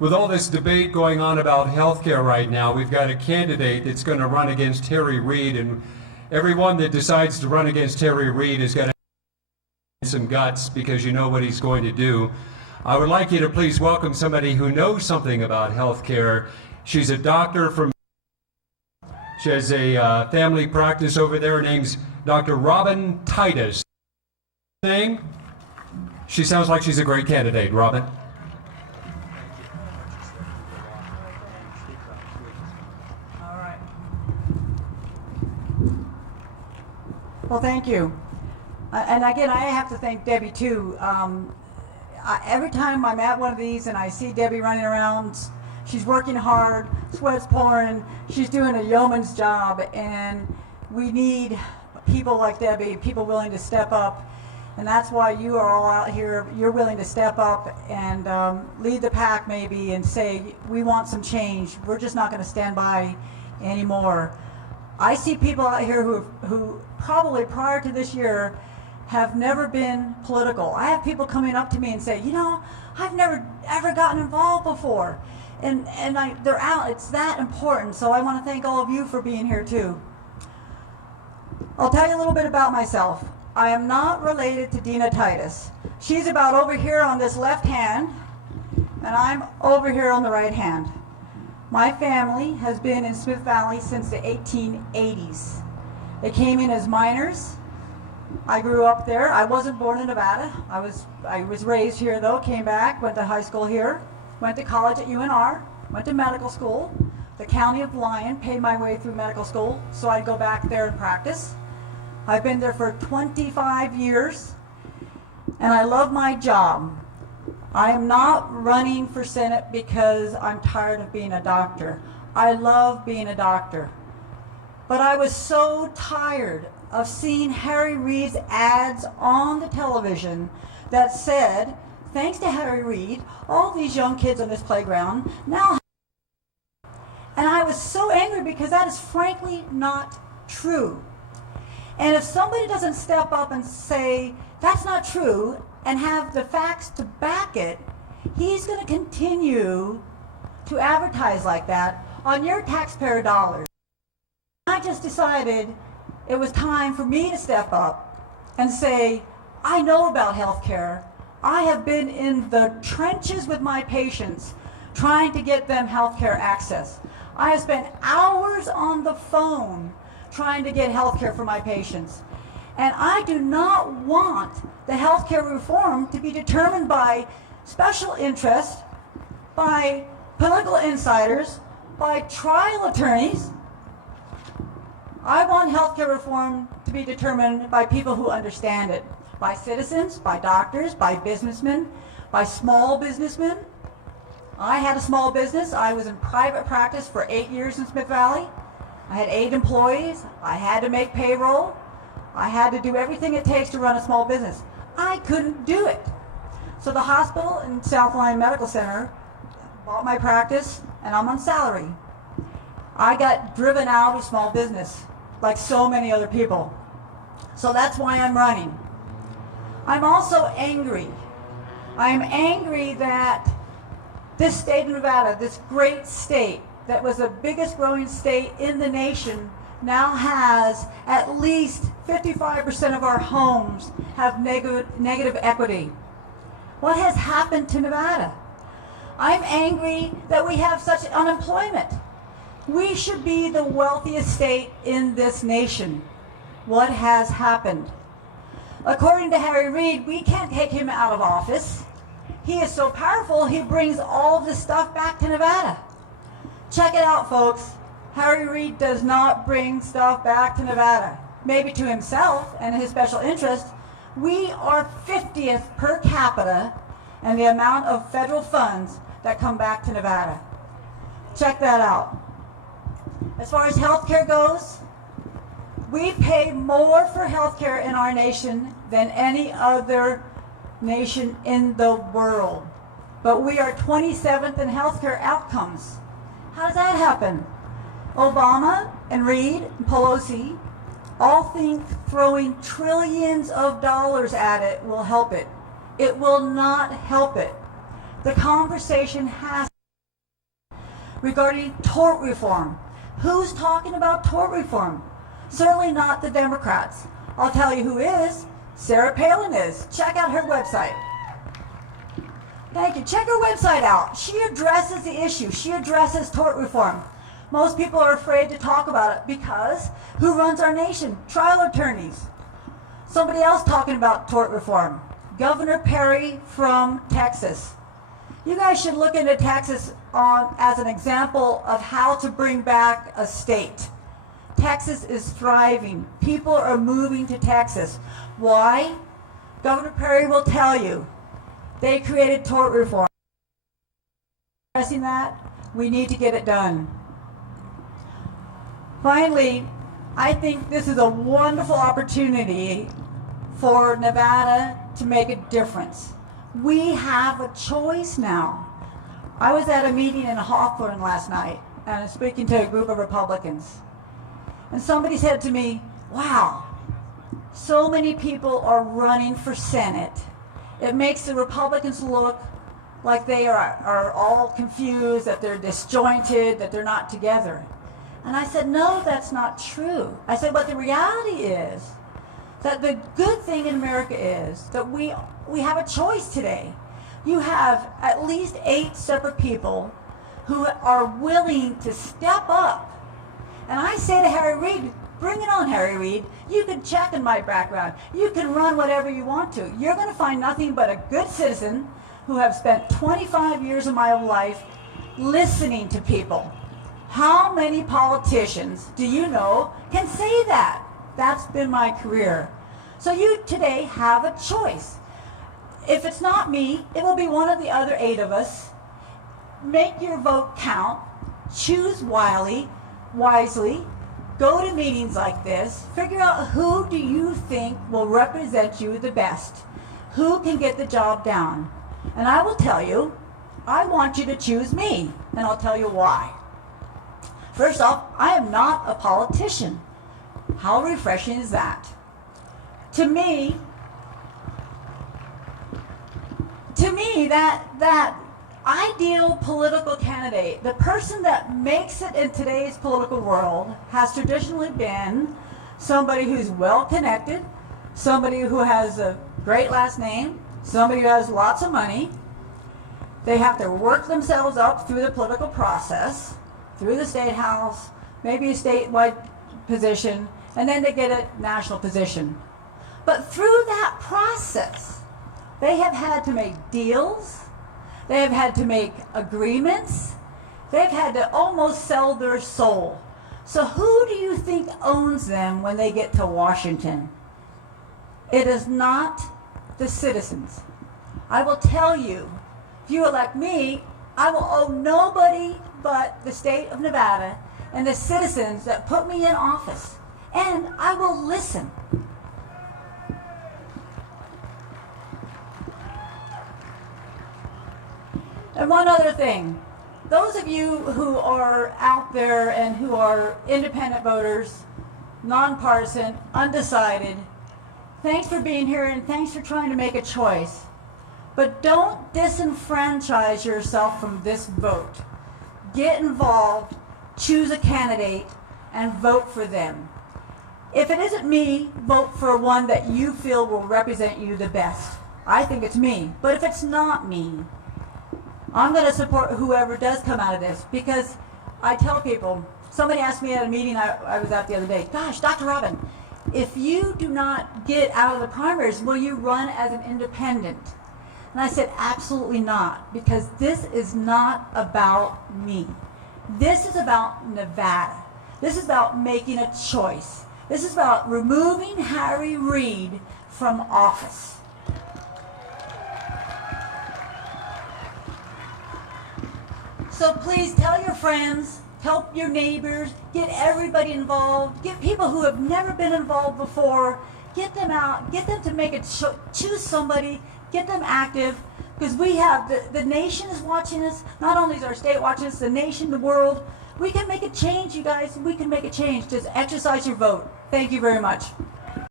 With all this debate going on about healthcare right now, we've got a candidate that's going to run against Terry Reid, and everyone that decides to run against Terry Reid is going to have some guts, because you know what he's going to do. I would like you to please welcome somebody who knows something about healthcare. She's a doctor from, she has a family practice over there. Her name's Dr. Robin Titus. Name? She sounds like she's a great candidate. Robin. Well, thank you. And again, I have to thank Debbie too. Every time I'm at one of these and I see Debbie running around, she's working hard, sweat's pouring, she's doing a yeoman's job, and we need people like Debbie, people willing to step up. And that's why you are all out here. You're willing to step up and lead the pack maybe and say, we want some change. We're just not going to stand by anymore. I see people out here who probably prior to this year have never been political. I have people coming up to me and say, you know, I've never ever gotten involved before. And they're out. It's that important. So I want to thank all of you for being here too. I'll tell you a little bit about myself. I am not related to Dina Titus. She's about over here on this left hand, and I'm over here on the right hand. My family has been in Smith Valley since the 1880s. They came in as miners. I grew up there. I wasn't born in Nevada. I was raised here though, came back, went to high school here, went to college at UNR, went to medical school. The County of Lyon paid my way through medical school, so I'd go back there and practice. I've been there for 25 years, and I love my job. I am not running for Senate because I'm tired of being a doctor. I love being a doctor. But I was so tired of seeing Harry Reid's ads on the television that said, thanks to Harry Reid, all these young kids on this playground now. And I was so angry because that is frankly not true. And if somebody doesn't step up and say, that's not true, and have the facts to back it, he's going to continue to advertise like that on your taxpayer dollars. I just decided it was time for me to step up and say, I know about healthcare. I have been in the trenches with my patients trying to get them healthcare access. I have spent hours on the phone trying to get healthcare for my patients. And I do not want the healthcare reform to be determined by special interest, by political insiders, by trial attorneys. I want healthcare reform to be determined by people who understand it, by citizens, by doctors, by businessmen, by small businessmen. I had a small business. I was in private practice for 8 years in Smith Valley. I had 8 employees. I had to make payroll. I had to do everything it takes to run a small business. I couldn't do it. So the hospital in South Lyon Medical Center bought my practice, and I'm on salary. I got driven out of small business, like so many other people. So that's why I'm running. I'm also angry. I'm angry that this state of Nevada, this great state, that was the biggest growing state in the nation, now has at least 55% of our homes have negative equity. What has happened to Nevada? I'm angry that we have such unemployment. We should be the wealthiest state in this nation. What has happened? According to Harry Reid, we can't take him out of office. He is so powerful, he brings all of this stuff back to Nevada. Check it out, folks. Harry Reid does not bring stuff back to Nevada. Maybe to himself and his special interest. We are 50th per capita in the amount of federal funds that come back to Nevada. Check that out. As far as healthcare goes, we pay more for healthcare in our nation than any other nation in the world. But we are 27th in healthcare outcomes. How does that happen? Obama and Reid and Pelosi all think throwing trillions of dollars at it will help it. It will not help it. The conversation has regarding tort reform. Who's talking about tort reform? Certainly not the Democrats. I'll tell you who is. Sarah Palin is. Check out her website. Thank you. Check her website out. She addresses the issue. She addresses tort reform. Most people are afraid to talk about it because who runs our nation? Trial attorneys. Somebody else talking about tort reform. Governor Perry from Texas. You guys should look into Texas as an example of how to bring back a state. Texas is thriving. People are moving to Texas. Why? Governor Perry will tell you. They created tort reform. Addressing that, we need to get it done. Finally, I think this is a wonderful opportunity for Nevada to make a difference. We have a choice now. I was at a meeting in Hawthorne last night, and I was speaking to a group of Republicans. And somebody said to me, wow, so many people are running for Senate. It makes the Republicans look like they are all confused, that they're disjointed, that they're not together. And I said, no, that's not true. I said, but the reality is that the good thing in America is that we have a choice today. You have at least 8 separate people who are willing to step up. And I say to Harry Reid, bring it on, Harry Reid. You can check in my background. You can run whatever you want to. You're going to find nothing but a good citizen who have spent 25 years of my life listening to people. How many politicians do you know can say that? That's been my career. So you today have a choice. If it's not me, it will be one of the other 8 of us. Make your vote count. Choose wisely. Go to meetings like this. Figure out who do you think will represent you the best. Who can get the job done. And I will tell you, I want you to choose me. And I'll tell you why. First off, I am not a politician. How refreshing is that? To me, that ideal political candidate, the person that makes it in today's political world, has traditionally been somebody who's well connected, somebody who has a great last name, somebody who has lots of money. They have to work themselves up through the political process, through the state house, maybe a statewide position, and then they get a national position. But through that process, they have had to make deals, they have had to make agreements, they've had to almost sell their soul. So who do you think owns them when they get to Washington? It is not the citizens. I will tell you, if you elect me, I will owe nobody but the state of Nevada and the citizens that put me in office. And I will listen. And one other thing. Those of you who are out there and who are independent voters, nonpartisan, undecided, thanks for being here and thanks for trying to make a choice. But don't disenfranchise yourself from this vote. Get involved, choose a candidate, and vote for them. If it isn't me, vote for one that you feel will represent you the best. I think it's me. But if it's not me, I'm going to support whoever does come out of this, because I tell people, somebody asked me at a meeting I was at the other day, gosh, Dr. Robin, if you do not get out of the primaries, will you run as an independent? And I said, absolutely not, because this is not about me. This is about Nevada. This is about making a choice. This is about removing Harry Reid from office. So please tell your friends, help your neighbors, get everybody involved, get people who have never been involved before, get them out, get them to make a choose somebody, get them active, because we have, the nation is watching us, not only is our state watching us, the nation, the world. We can make a change, you guys, we can make a change. Just exercise your vote. Thank you very much.